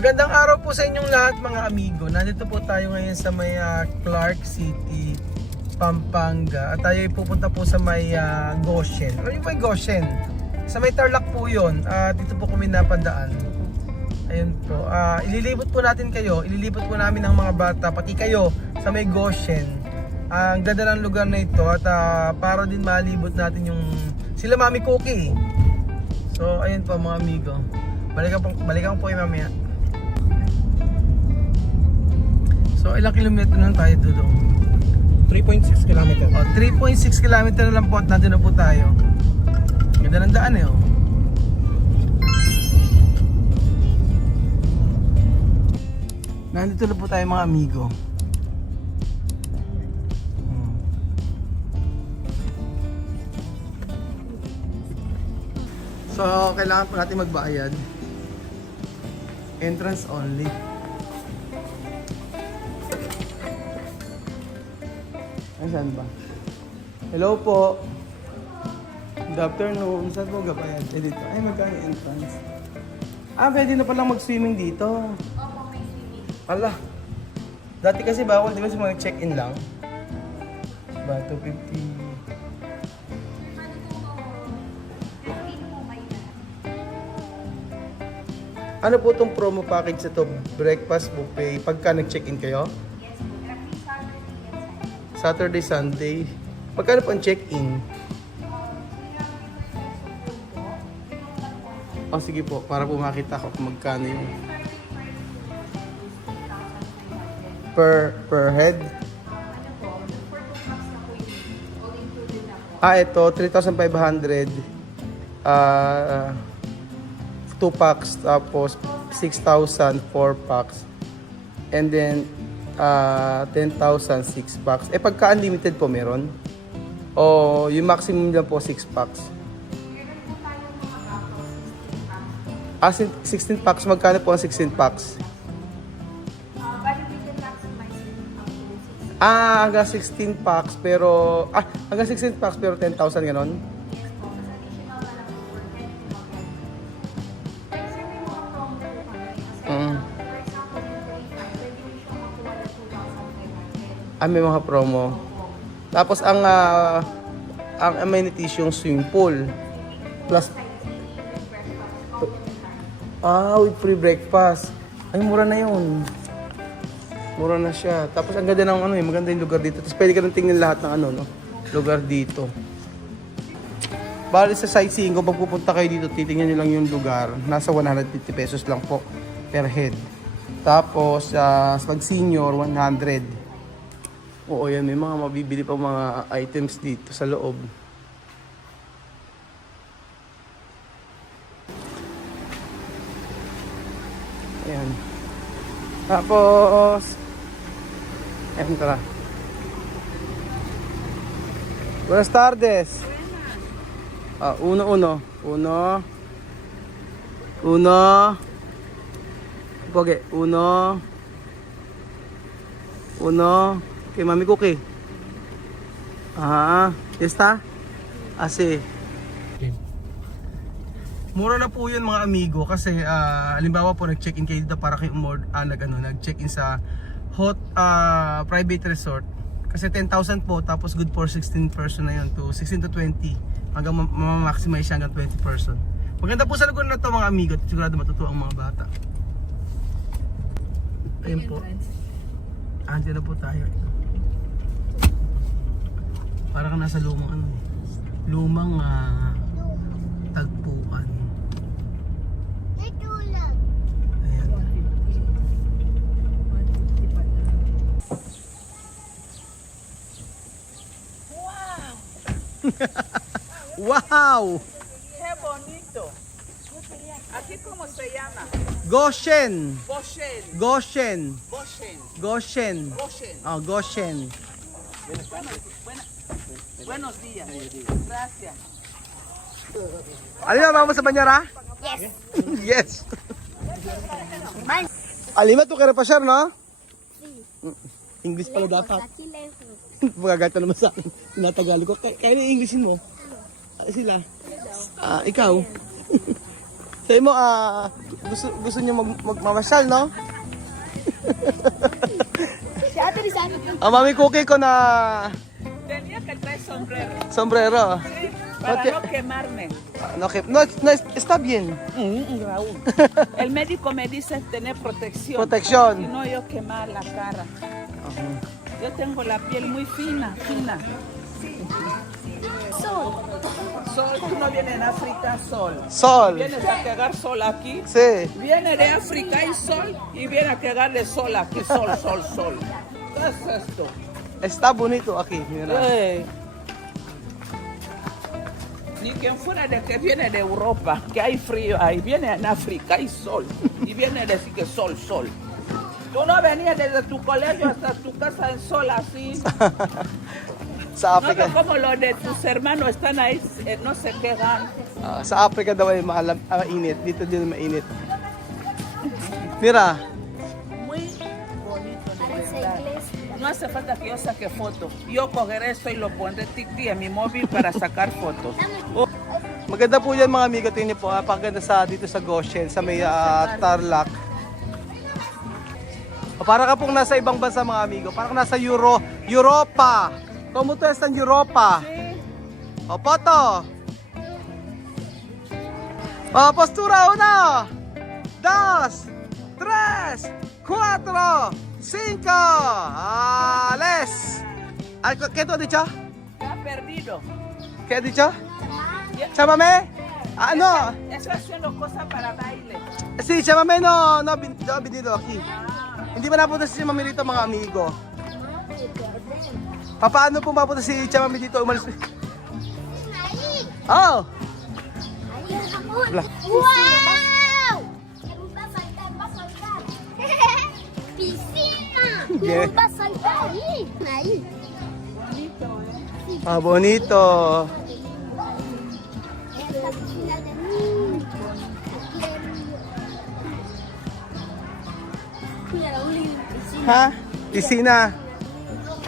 Magandang araw po sa inyong lahat mga amigo. Nandito po tayo ngayon sa may Clark City, Pampanga. At tayo ay pupunta po sa may Goshen. Ano yung may Goshen? Sa may Tarlac po yun. Dito po kami napadaan. Ayun po. Ililibot po natin kayo. Ililibot po namin ang mga bata, pati kayo, sa may Goshen. Ang ganda ng lugar na ito. At para din malibot natin yung sila Mami Cookie. So ayun po mga amigo. Balikan po yung mamaya. So ilang kilometro lang tayo doon? 3.6 km. 3.6 km na lang po at nandun na po tayo. Ganda ng daan eh. Nandito na po tayo mga amigo. So kailangan po natin magbayad. Entrance only. Saan ba? Hello po. Good afternoon. Saan po gabayad? Dito. Ay, magkano entrance? Pwede na palang mag-swimming dito. Opo, may swimming. Ala. Dati kasi bawal, di ba, sa mga check-in lang? Diba, 250. Ano po itong promo package sa to? Breakfast buffet. Pagka nag-check-in kayo? Yes po, every Saturday and Sunday. Saturday, Sunday. Magkano po ang check-in? Sige po, para po makita ko kung magkano yung per head. Ano po, yung for 2 packs na po yun, all included na po. Ito 3,500. 2 packs, tapos 6,000 4 packs. And then 10,000 6 packs. Pagka unlimited po meron? O yung maximum lang po 6 packs? Meron po tayo mga gatos, 16 16 packs. packs, magkano po ang 16 packs? Bali we can maximize it up to 6. Hanggang 16 packs pero hanggang 16 packs pero 10,000 ganon? Yes po, mas additional na lang po for 10 kilograms. Like sir, may mga promo po kami. Kasi for example, yung 35, pwede mo siya makuha na 2,500. May mga promo. Tapos ang amenities yung swimming pool. Plus with free breakfast. Ay, mura na yun. Mura na siya. Tapos ang ganda ng maganda yung lugar dito. Tapos pwede ka nang tingnan lahat ng lugar dito. Bali sa sightseeing, kung pagpupunta kayo dito, titingnan nyo lang yung lugar. Nasa 150 pesos lang po per head. Tapos pag senior, 100. Oo, yan. May mga mabibili pa mga items dito sa loob. Ayan. Tapos ayan, tara. Buenas tardes. Uno. Poge, uno. Kay Mami Cookie. Está? Asi. Mura na po yun mga amigo kasi halimbawa po nag-check-in kayo dito para kayo nag-check-in sa private resort kasi 10,000 po tapos good for 16 person na yun to 16 to 20 hanggang ma-maximize siya hanggang 20 person. Maganda po sa lugar na to mga amigo at sigurado matutuwa ang mga bata. Ayun po. Andiyan na po tayo. Parang nasa lumang tagpuan. Ayan. Wow! ¡Qué bonito! ¿Aquí cómo se llama? Goshen! Goshen. Goshen! Goshen. Goshen! Goshen. Goshen! Buenos días. Gracias. Alima, vamos sa Banyara? Yes! Alima, tu kaya pa siya, no? English pala dapat. Magagat na naman sa akin. Tinatagali ko. Kaya na Englishin mo? Sila. Ikaw. Sabi mo, gusto niyo magmamasyal, no? Si ate rin sa akin. Ang mami cookie ko na Tenía que traer sombrero. sombrero. Para Okay. no quemarme. No, está bien. Raúl. El médico me dice tener protección. Protección. Y no yo quemar la cara. Yo tengo la piel muy fina, fina. Sol. Sol, tú no vienes en África, sol. Sol. Vienes a cagar sol aquí. Sí. Viene de África y sol. Y viene a cagarle sol aquí, sol, sol, sol. ¿Qué es esto? Está bonito aquí, mira. Ni quien fuera de que viene de Europa, que hay frío ahí, viene en África, hay sol. Y viene a decir que sol, sol. Tú no venías desde tu colegio hasta tu casa en sol así. Sa No ves Africa. como los de tus hermanos están ahí, no se quejan. Sa Africa daw ay mainit. Dito din mainit. Mira. Muy bonito, de Parece verdad. iglesia. No hace falta que yo saque fotos. Yo cogeré esto y lo pondré tic-tic en mi móvil para sacar fotos. Oh, Maganda po yan mga amigo. Tingnan niyo po. Paganda dito sa Goshen, sa may Tarlac. O, para ka pong nasa ibang bansa mga amigo. Para ka nasa Europa. ¿Cómo tú estás en Europa? O, foto. O, postura. 1, 2, 3, 4, 5. ¡Ales! ¿Qué tú has dicho? te has perdido. ¿Qué has dicho? Ya- Chámame. Ah, no. Estoy haciendo cosas para baile. Sí, chámame no ha venido aquí. Hindi pa napunta si Mami rito mga amigo. Paano po mapunta si Chamami dito? Umalis. Oh! Wala. Wow! Queremos saltar, va a saltar. Piscina. Yeah. Va a saltar ahí. Ahí. Ah, bonito. Esta piscina de mí. Aquí el río. Mira, un lindo piscina. Ha? Piscina.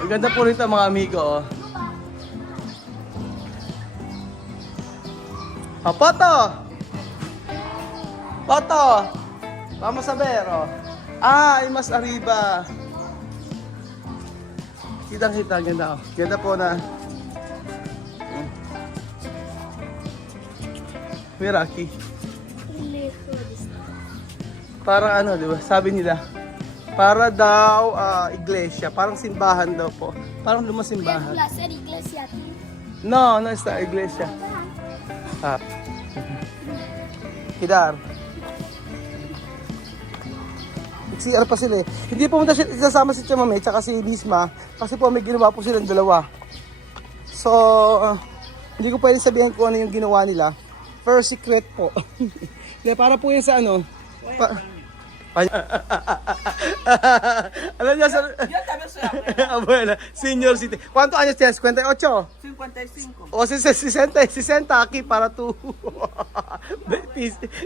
Ang ganda po rito mga amigo. Oh. Ah, foto! Foto! Vamos a ver, oh. Ah, ay mas arriba. Kitang-kita, ganda. Oh. Ganda po na. Mira, aquí. Parang ano, di ba? Sabi nila, para daw iglesia, parang simbahan daw po. Parang lumang simbahan. La ser iglesia aquí. No, no está iglesia. Ah. Hidar. CR pa sila eh. Hindi pumunta sasama si Chamame tsaka si Bisma kasi po may ginawa po silang dalawa. So, hindi ko pwede sabihin kung ano yung ginawa nila. First secret po. Kaya para po yun sa ano. Alam niya sa... Yo también soy abuela. Abuela, senior city. ¿Cuántos años tienes? 58? 55. O si 60 aquí para tu.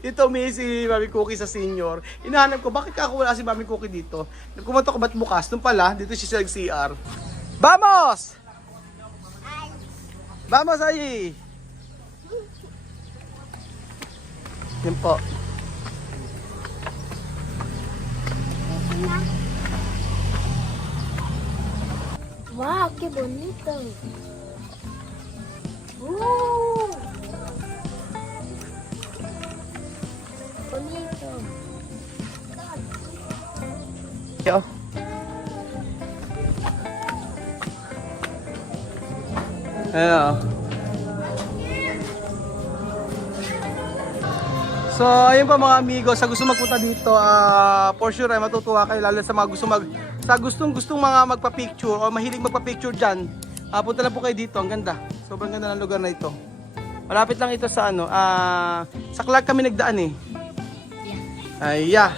Dito may si Mami Cookie sa senior. Inahanap ko, bakit ako wala si Mami Cookie dito? Nagkumanto ko ba't bukas? Nung pala, dito siya sa CR. Vamos! Vamos ahí! Yan po. Wow, qué bonito. Bonito. Yo. Ayan. So, ayun pa mga amigo, sa gusto magpunta dito, for sure ay matutuwa kayo lalo sa mga gustong mga magpa-picture o mahilig magpa-picture diyan. Punta lang po kayo dito, ang ganda. Sobrang ganda ng lugar na ito. Malapit lang ito sa sa Clark kami nagdaan eh. Ay, yeah.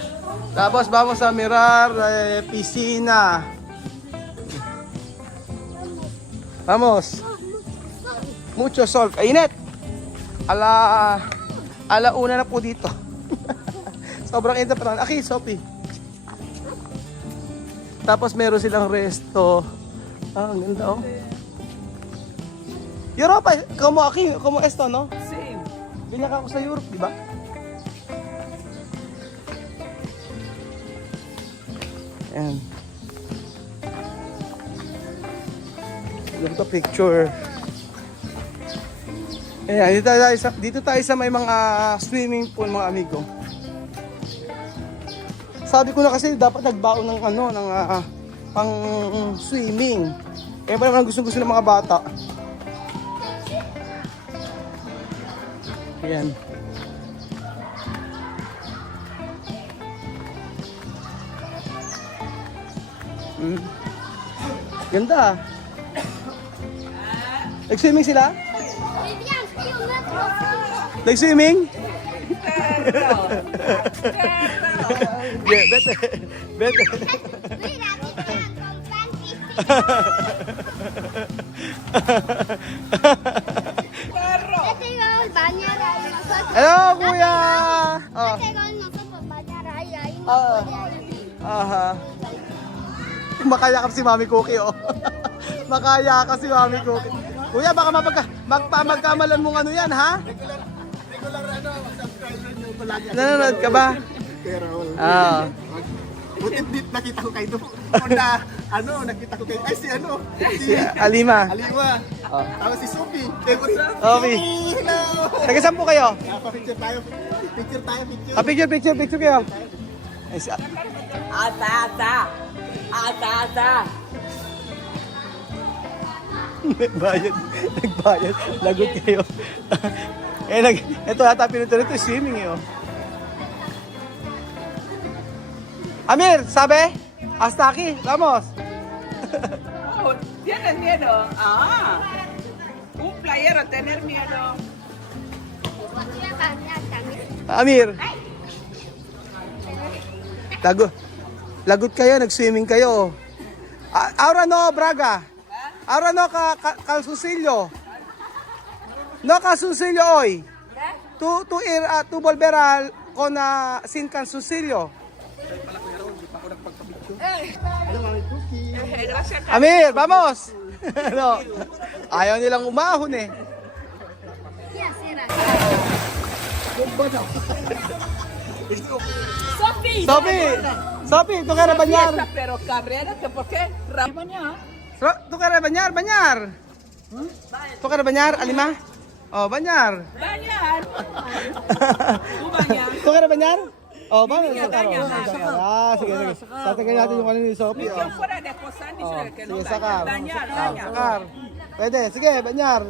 Tapos vamos sa Mirar Piscina. Vamos. Mucho sol. Init. Alauna na po dito. Sobrang init pa lang. Aki, Sophie. Tapos meron silang resto. Ang ganda oh. Europa, como esto, no? Sí. Ganyan ka ako sa Europe, di ba? Ayan. Ganito picture. Ayan, dito tayo sa may mga swimming pool, mga amigo. Sabi ko na kasi dapat nagbaon ng ano, ng pang swimming. Eh parang gusto ng mga bata. Ayan. Ganda. Nag-swimming sila? Nag-swimming? Yeah, bete. Bete. Hello, kuya! Oh. Aha. Makayakap si Mami Cookie, oh. Makayakap si Mami Cookie. Kuya, baka magkamalan mong ano yan, ha? Regular subscriber nyo palagi. Nanonood ka ba? Pero, Oo. butit nakita ko kayo doon. Nakita ko kayo. Ay, si Si Alima. Alima. Oh. Tapos si Sophie. Favorite. Sophie. Hello. Taga saan po kayo? Picture tayo. Picture. Picture kayo. Ay, Ata. Nagbayad. Lagot kayo. Ito ata pinutuloy swimming eh, oh. Amir, sabi? Hasta aquí, vamos. Oh, ¿tienes miedo? Un playero tener miedo. Amir. Lagot kayo, nag-swimming kayo. Ahora no, Braga. Ahora no, calzoncillo. No calzoncillo hoy. Tu volver con sin calzoncillo. Gracias. Amir, vamos. No. Ayaw nilang umahon eh. Sophie, tu kaya banyar. Pero carrera, que por qué? Tu kaya banyar. Tu kaya banyar, Alima? Oh, banyar. Bañar. Tú bañar. Tu kaya banyar? Oh, vamos sa karo. Sige. Tatagal natin yung ano ni Sophie. Yo fuera de Cosan, dice que no Sige, bañar. sakar. Bañar. Sakar. Pwede, sige, banyar.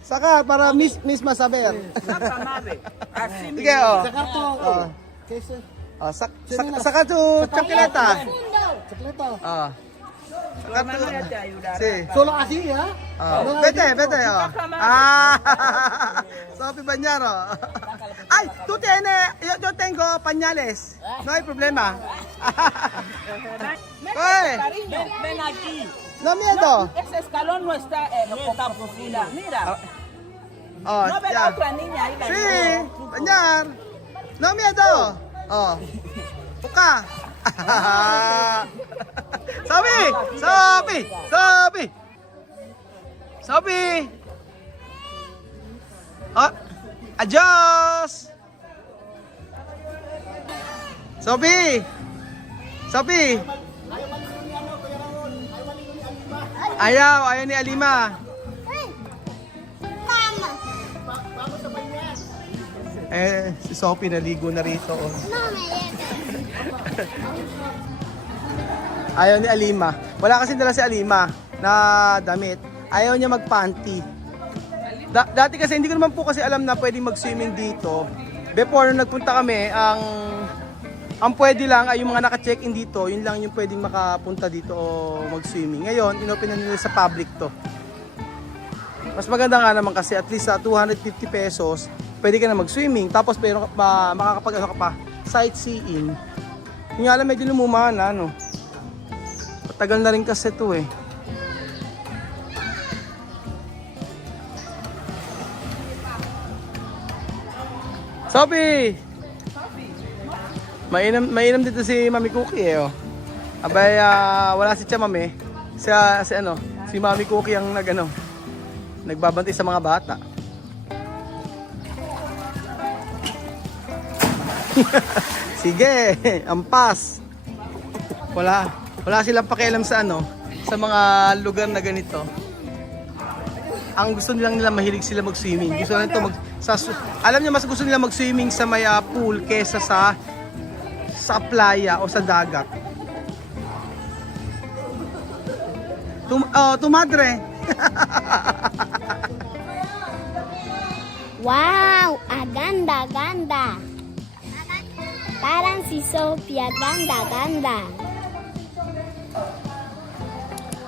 Sakar, para misma saber. Así Sige, oh. Saka to. Oh. Kesa. Saka tu chocolate. Chocolate. Ah. Saka tu. te ayudará. Sí. Solo así, ha? Vete. Oh. Sophie Bañaro. Ay, tú tienes, yo tengo pañales. No hay problema. Oye, Ven aquí. no miedo. Ese escalón no está profunda. Mira. Oh, No ves ya. a otra niña ahí. la Sí, niña. Bañar. No miedo. Oh. Buka. Sophie. Oh, adios. Sophie. Ayaw ni Alima. Si Sophie naligo na rito. Oh. Ayaw ni Alima. Wala kasi dala si Alima na damit. Ayaw niya mag-panty. Dati kasi hindi ko naman po kasi alam na pwedeng mag-swimming dito. Before nung nagpunta kami, ang pwede lang ay yung mga naka-check-in dito, yun lang yung pwedeng makapunta dito o mag-swimming. Ngayon, inopen na nila sa public to. Mas maganda nga naman kasi at least sa 250 pesos, pwede ka na mag-swimming. Tapos pero makakapag-ano ka pa, sightseeing. Yung alam medyo lumumaan na, no? Patagal na rin kasi to eh. Sophie! Mainam dito si Mami Cookie eh, oh. Abay, wala si Chamame. Si Mami Cookie ang nagbabantay sa mga bata. Sige, ampas. Wala silang pakialam sa ano, sa mga lugar na ganito. Ang gusto nila mahilig sila mag-swimming. Gusto nila alam niyo mas gusto nila mag-swimming sa may pool kesa sa playa o sa dagat. Tumadre. Wow, aganda, ganda. Parang si Sophia, ganda, ganda.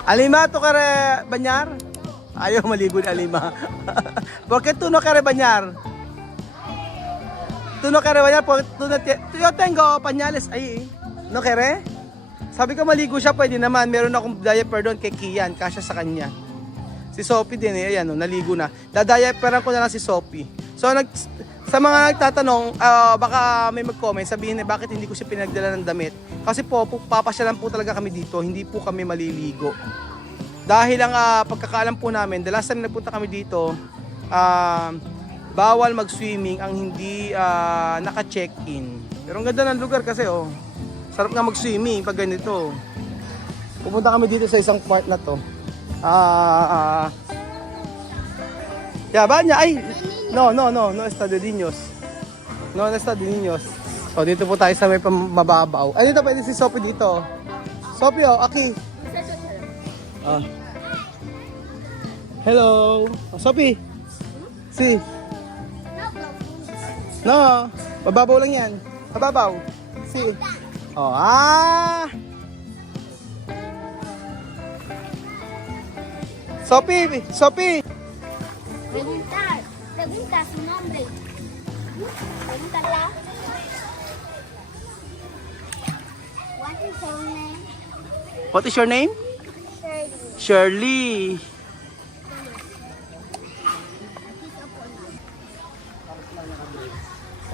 Alima, to kare banyar? Ayaw maligo ni Alima. Porque tú no kare banyar? Tú no kare banyar? Porque tú no yo tengo pañales. Ay, no kare? Sabi ko maligo siya, pwede naman. Meron akong diaper doon kay Kian, kasya sa kanya. Si Sophie din eh, ayan, naligo na. Dadiaperan ko na lang si Sophie. So, sa mga nagtatanong, baka may mag-comment, sabihin eh, bakit hindi ko siya pinagdala ng damit. Kasi po, papasyalan po talaga kami dito, hindi po kami maliligo. Dahil ang pagkakaalam po namin, the last time nagpunta kami dito, bawal mag-swimming ang hindi naka-check-in. Pero ang ganda ng lugar kasi oh, sarap nga mag-swimming pag ganito. Pupunta kami dito sa isang part na to. Banya, ay, no está de niños. No está de niños. So dito po tayo sa may mababaw. Ay, dito pwede si Sophie dito. Sophie, oh, aki. Hello. Oh, Sophie. Si. No, mababaw lang yan. Mababaw. Si. Oh, Sophie. Pregunta su nombre. Pregúntala. What is your name? What is your name? Shirley.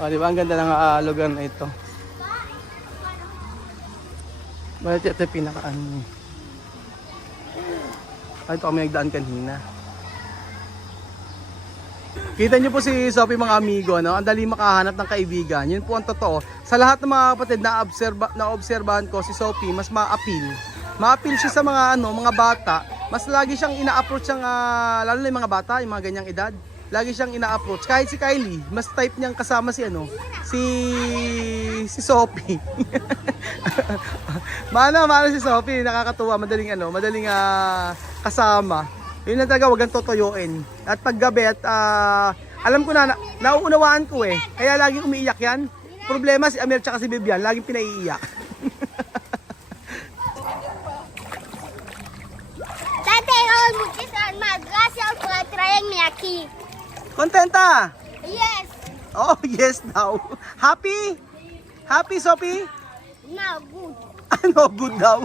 Oh, di ba ang ganda ng lugar na ito? Bakit ito yung pinakaano? Ito kami nagdaan kanina. Kita niyo po si Sophie mga amigo, no? Ang dali makahanap ng kaibigan. Yun po ang totoo. Sa lahat ng mga kapatid na obserbahan ko si Sophie, mas ma-appeal. Ma-appeal siya sa mga mga bata. Mas lagi siyang ina-approach lalo na yung mga bata, yung mga ganyang edad. Lagi siyang ina-approach. Kahit si Kylie, mas type niyang kasama si si Sophie. Mano si Sophie, nakakatuwa, madaling kasama. Yun na talaga, wag kang totoyoin. At paggabi at alam ko na, nauunawaan ko eh. Kaya laging umiiyak yan. Problema si Amir tsaka si Bibian, laging pinaiiyak. Tate, muchísimas más gracias por traerme aquí. Contenta? Yes. Oh, yes daw. Happy? Happy, Sophie? No, good. Ano, good daw.